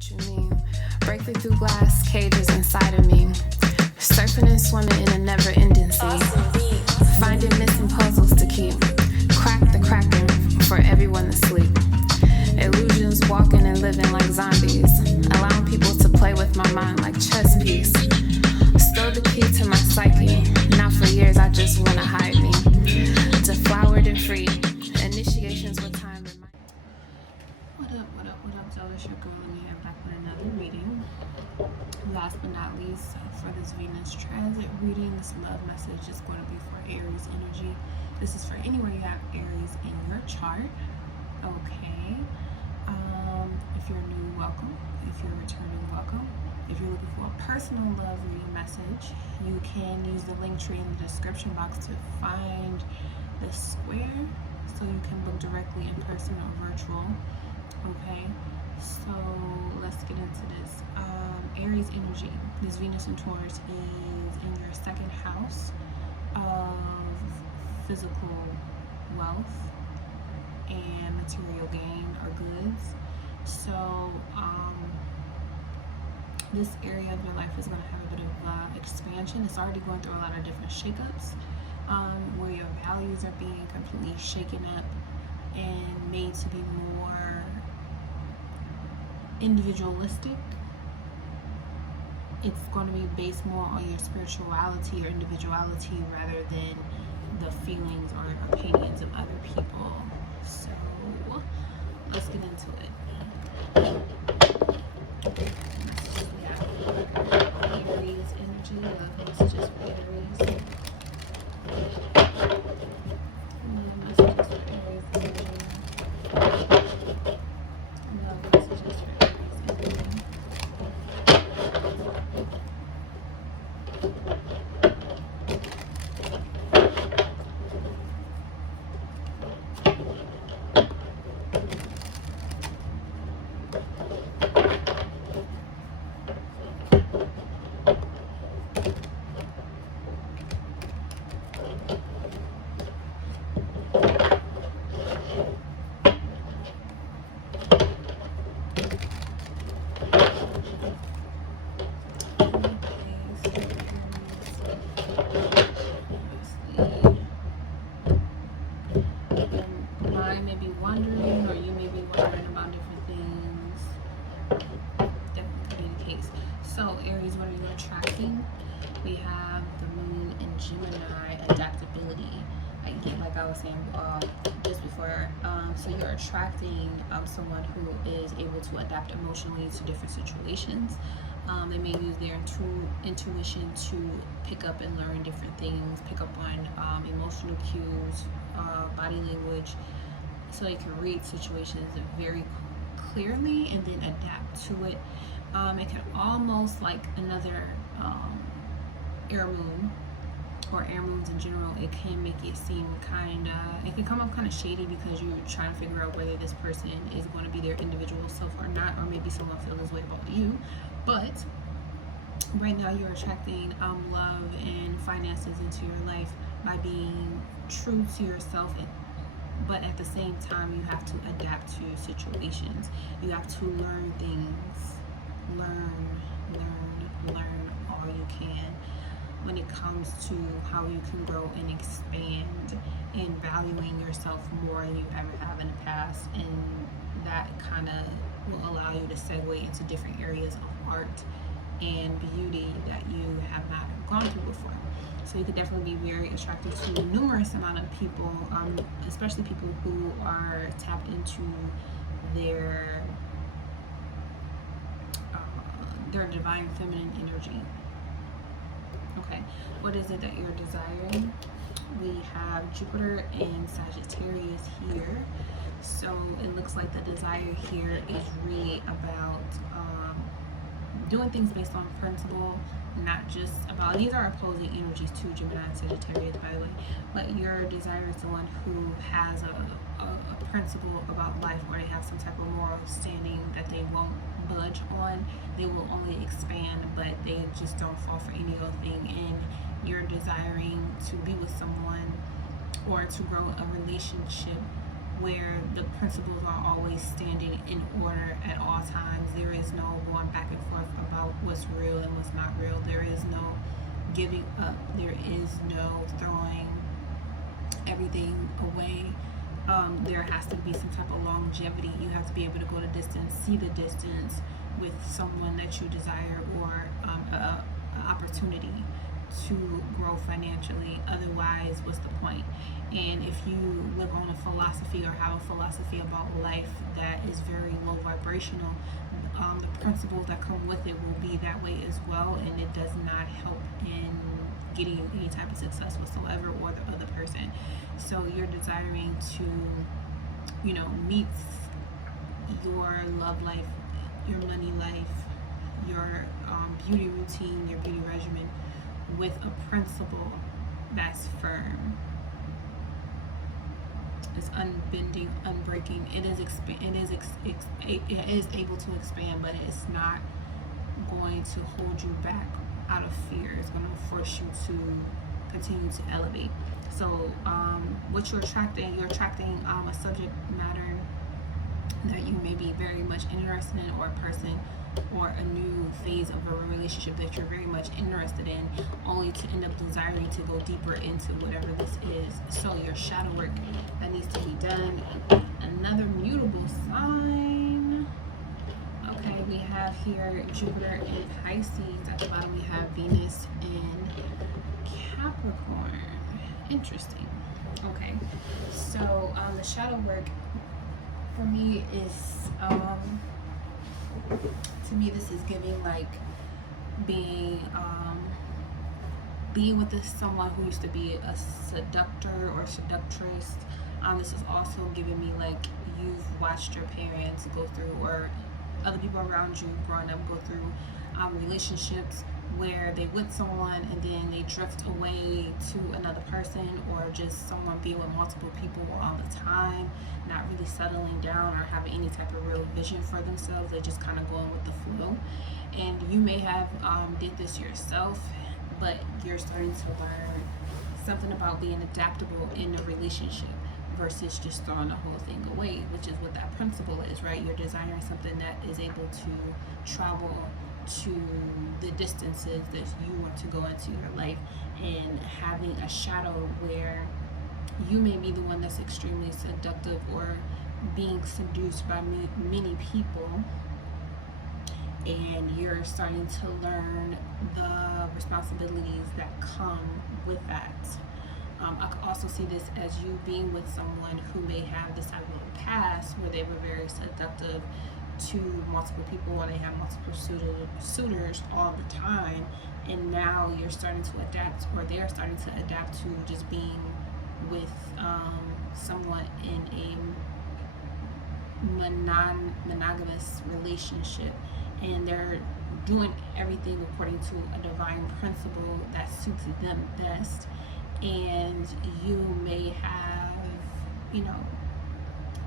what you mean. Breaking through glass cages inside of me. Surfing and swimming in a never-ending sea. Finding missing puzzles to keep. Crack the cracking for everyone to sleep. Illusions walking and living like zombies. Allowing people to play with my mind like chess piece. Stole the key to my psyche. Now for years I just wanna hide me. Deflowered and free. Initiations with time. What up, so it's your girl, and we are back with another reading. Last but not least, for this Venus transit reading, this love message is going to be for Aries energy. This is for anywhere you have Aries in your chart. Okay. If you're new, welcome. If you're returning, welcome. If you're looking for a personal love reading message, you can use the link tree in the description box to find the square so you can book directly in person or virtual. Okay, so let's get into this. Aries energy, this Venus in Taurus is in your second house of physical wealth and material gain or goods. So this area of your life is going to have a bit of expansion. It's already going through a lot of different shakeups, where your values are being completely shaken up and made to be more individualistic. It's going to be based more on your spirituality or individuality rather than the feelings or opinions of other people. So let's get into it. Aries energy, love messages for Aries. Love messages for Aries energy. Love messages for Aries energy. We have the moon in Gemini, adaptability. Like I was saying just before, so you're attracting someone who is able to adapt emotionally to different situations. They may use their intuition to pick up and learn different things, pick up on emotional cues, body language, so they can read situations very clearly and then adapt to it. It can almost like another air moon or air moons in general. It can make it seem it can come up kind of shady because you're trying to figure out whether this person is going to be their individual self or not, or maybe someone feels this way about you. But right now you're attracting love and finances into your life by being true to yourself, but at the same time you have to adapt to situations. You have to learn things, learn all you can when it comes to how you can grow and expand and valuing yourself more than you ever have in the past, and that kind of will allow you to segue into different areas of art and beauty that you have not gone through before. So you could definitely be very attracted to numerous amount of people, especially people who are tapped into their divine feminine energy. Okay, what is it that you're desiring? We have Jupiter and Sagittarius here. So it looks like the desire here is really about doing things based on principle, not just about, these are opposing energies to Gemini and Sagittarius, by the way, but your desire is the one who has a principle about life, where they have some type of moral standing that they won't budge on. They will only expand, but they just don't fall for any other thing. And you're desiring to be with someone or to grow a relationship where the principles are always standing in order at all times. There is is no going back and forth about what's real and what's not real. There is no giving up. There is no throwing everything away. There has to be some type of longevity. You have to be able to go the distance, see the distance with someone that you desire, or an opportunity to grow financially. Otherwise, what's the point? And if you live on a philosophy or have a philosophy about life that is very low vibrational, the principles that come with it will be that way as well, and it does not help in getting any type of success whatsoever, or the other person. So you're desiring to, you know, meet your love life, your money life, your beauty routine, your beauty regimen with a principle that's firm. It's unbending, unbreaking. It is able to expand, but it's not going to hold you back out of fear. It's going to force you to continue to elevate. So what you're attracting a subject matter that you may be very much interested in, or a person, or a new phase of a relationship that you're very much interested in, only to end up desiring to go deeper into whatever this is. So your shadow work that needs to be done. Another mutable sign. Okay, we have here Jupiter in Pisces. At the bottom we have Venus in Capricorn. Interesting. Okay, so the shadow work for me is to me this is giving like being with someone who used to be a seductor or seductress. This is also giving me like you've watched your parents go through, or other people around you growing up go through relationships where they with someone and then they drift away to another person, or just someone being with multiple people all the time, not really settling down or having any type of real vision for themselves. They're just kind of going with the flow. And you may have did this yourself, but you're starting to learn something about being adaptable in a relationship versus just throwing the whole thing away, which is what that principle is, right? You're desiring something that is able to travel to the distances that you want to go into your life, and having a shadow where you may be the one that's extremely seductive or being seduced by many people, and you're starting to learn the responsibilities that come with that. I could also see this as you being with someone who may have this type of past where they were very seductive to multiple people, or they have multiple suitors all the time, and now you're starting to adapt, or they're starting to adapt to just being with someone in a monogamous relationship, and they're doing everything according to a divine principle that suits them best. And you may have, you know,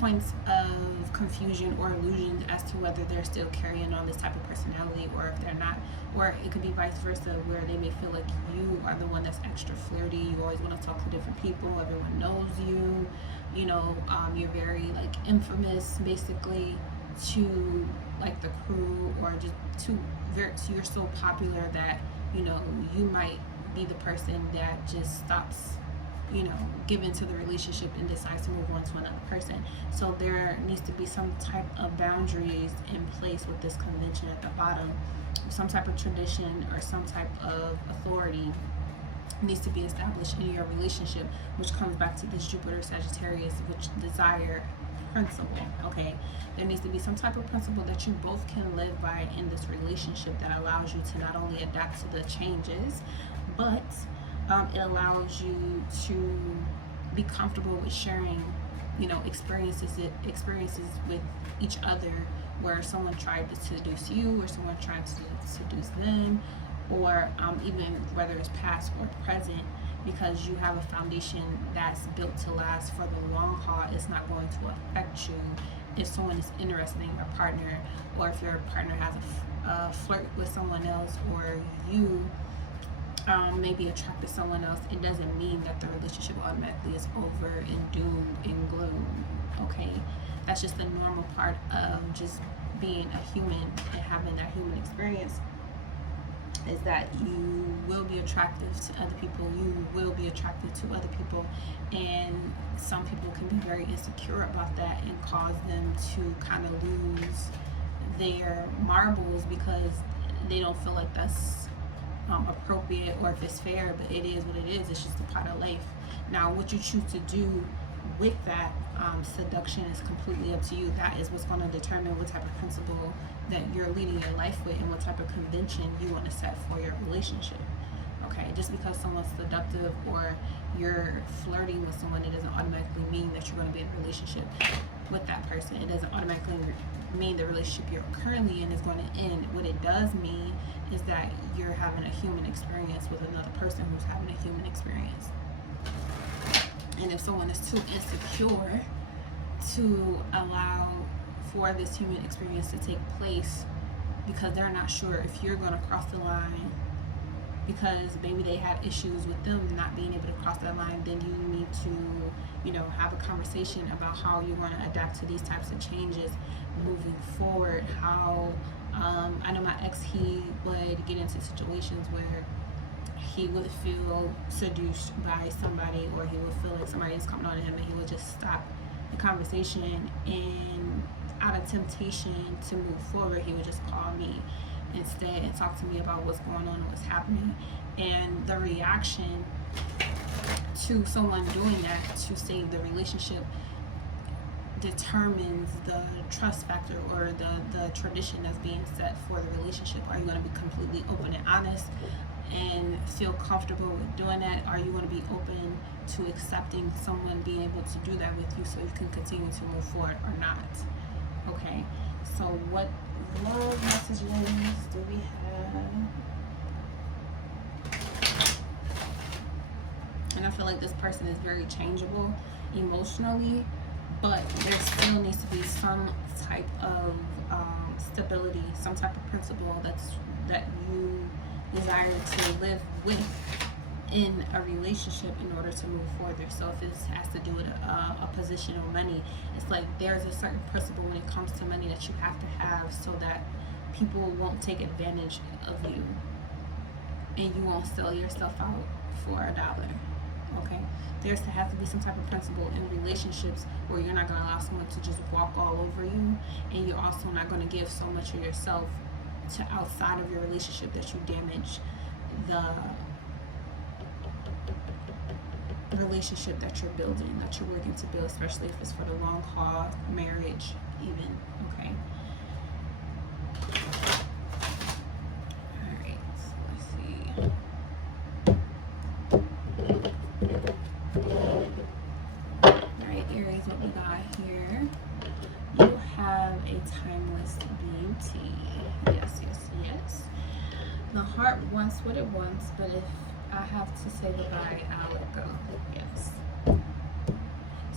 points of confusion or illusions as to whether they're still carrying on this type of personality, or if they're not. Or it could be vice versa, where they may feel like you are the one that's extra flirty. You always want to talk to different people. Everyone knows you. You know, you're very like infamous, basically, to like the crew, or just you're so popular that, you know, you might be the person that just stops, you know, giving to the relationship and decides to move on to another person. So there needs to be some type of boundaries in place with this convention at the bottom. Some type of tradition or some type of authority needs to be established in your relationship, which comes back to this Jupiter Sagittarius, which desire principle. Okay, there needs to be some type of principle that you both can live by in this relationship that allows you to not only adapt to the changes, but it allows you to be comfortable with sharing, you know, experiences with each other, where someone tried to seduce you, or someone tried to seduce them, or even whether it's past or present, because you have a foundation that's built to last for the long haul. It's not going to affect you if someone is interested in your partner, or if your partner has a flirt with someone else, or you maybe attracted to someone else. It doesn't mean that the relationship automatically is over and doomed and gloom. Okay, that's just the normal part of just being a human and having that human experience is that you will be attractive to other people, you will be attracted to other people, and some people can be very insecure about that and cause them to kind of lose their marbles because they don't feel like that's appropriate or if it's fair, but it is what it is. It's just a part of life. Now, what you choose to do with that seduction is completely up to you. That is what's going to determine what type of principle that you're leading your life with and what type of convention you want to set for your relationship. Okay, just because someone's seductive or you're flirting with someone, it doesn't automatically mean that you're going to be in a relationship with that person. It doesn't automatically mean the relationship you're currently in is going to end. What it does mean is that you're having a human experience with another person who's having a human experience. And if someone is too insecure to allow for this human experience to take place because they're not sure if you're going to cross the line, because maybe they have issues with them not being able to cross that line, then you need to, have a conversation about how you're going to adapt to these types of changes moving forward. How, I know my ex, he would get into situations where he would feel seduced by somebody, or he would feel like somebody is coming on to him, and he would just stop the conversation, and out of temptation to move forward, he would just call me instead and talk to me about what's going on and what's happening. And the reaction to someone doing that to save the relationship determines the trust factor or the tradition that's being set for the relationship. Are you going to be completely open and honest and feel comfortable with doing that? Are you going to be open to accepting someone being able to do that with you so you can continue to move forward or not? Okay, so what love messages do we have? And I feel like this person is very changeable emotionally, but there still needs to be some type of stability, some type of principle that you desire to live with in a relationship in order to move further. So if it has to do with a position or money, it's like there's a certain principle when it comes to money that you have to have so that people won't take advantage of you and you won't sell yourself out for $1. Okay, there's to have to be some type of principle in relationships where you're not going to allow someone to just walk all over you, and you're also not going to give so much of yourself to outside of your relationship that you damage the relationship that you're building, that you're working to build, especially if it's for the long haul, marriage even. Okay. Alright, so let's see. Alright, Aries, what we got here? You have a timeless beauty. Yes, yes, yes. The heart wants what it wants, but if I have to say goodbye, I'll let go. Yes.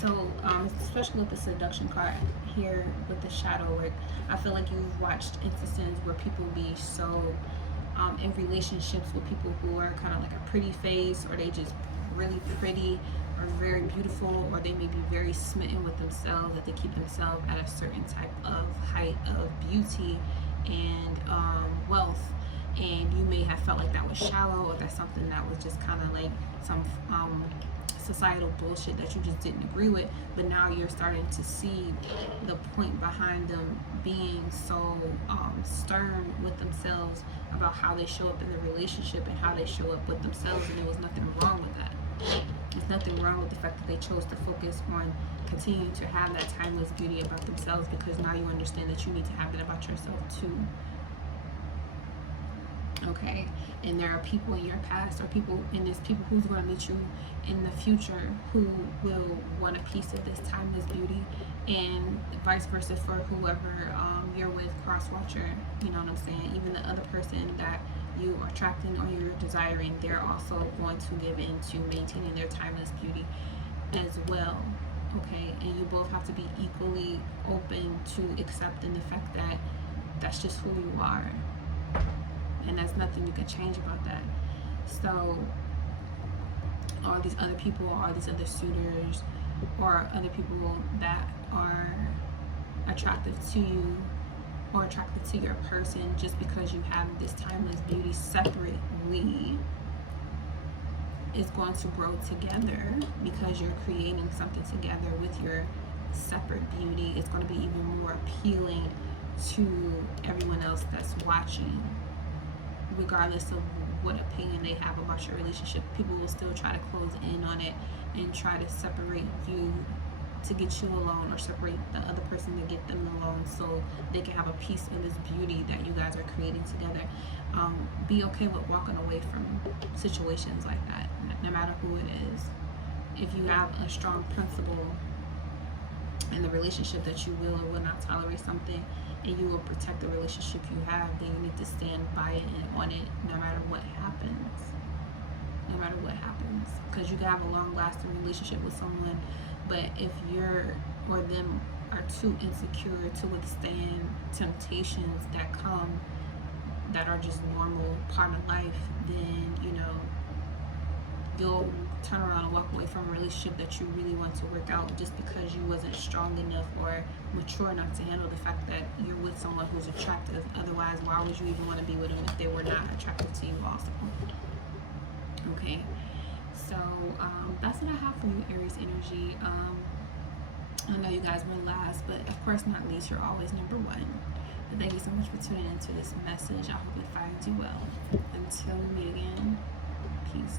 So, especially with the seduction card here with the shadow work, I feel like you've watched instances where people be so in relationships with people who are kind of like a pretty face, or they just really pretty or very beautiful, or they may be very smitten with themselves, that they keep themselves at a certain type of height of beauty and wealth. And you may have felt like that was shallow, or that's something that was just kind of like some societal bullshit that you just didn't agree with. But now you're starting to see the point behind them being so stern with themselves about how they show up in the relationship and how they show up with themselves. And there was nothing wrong with that. There's nothing wrong with the fact that they chose to focus on continuing to have that timeless beauty about themselves, because now you understand that you need to have it about yourself too. Okay, and there are people in your past, or people who's going to meet you in the future who will want a piece of this timeless beauty, and vice versa for whoever you're with, cross-watcher, you know what I'm saying? Even the other person that you are attracting or you're desiring, they're also going to give in to maintaining their timeless beauty as well. Okay, and you both have to be equally open to accepting the fact that that's just who you are. And there's nothing you can change about that. So all these other people, all these other suitors, or other people that are attractive to you, or attracted to your person just because you have this timeless beauty separately is going to grow together because you're creating something together with your separate beauty. It's going to be even more appealing to everyone else that's watching, regardless of what opinion they have about your relationship. People will still try to close in on it and try to separate you to get you alone, or separate the other person to get them alone, so they can have a piece of this beauty that you guys are creating together. Be okay with walking away from situations like that, no matter who it is. If you have a strong principle in the relationship that you will or will not tolerate something, and you will protect the relationship you have, then you need to stand by it and on it no matter what happens. No matter what happens. Because you can have a long-lasting relationship with someone, but if you're or them are too insecure to withstand temptations that come that are just normal part of life, then you'll turn around and walk away from a relationship that you really want to work out just because you wasn't strong enough or mature enough to handle the fact that you're with someone who's attractive. Otherwise, why would you even want to be with them if they were not attractive to you also? Okay, so that's what I have for you, Aries energy. I know you guys were last, but of course not least, you're always number one. But thank you so much for tuning into this message. I hope it finds you well. Until we meet again, peace.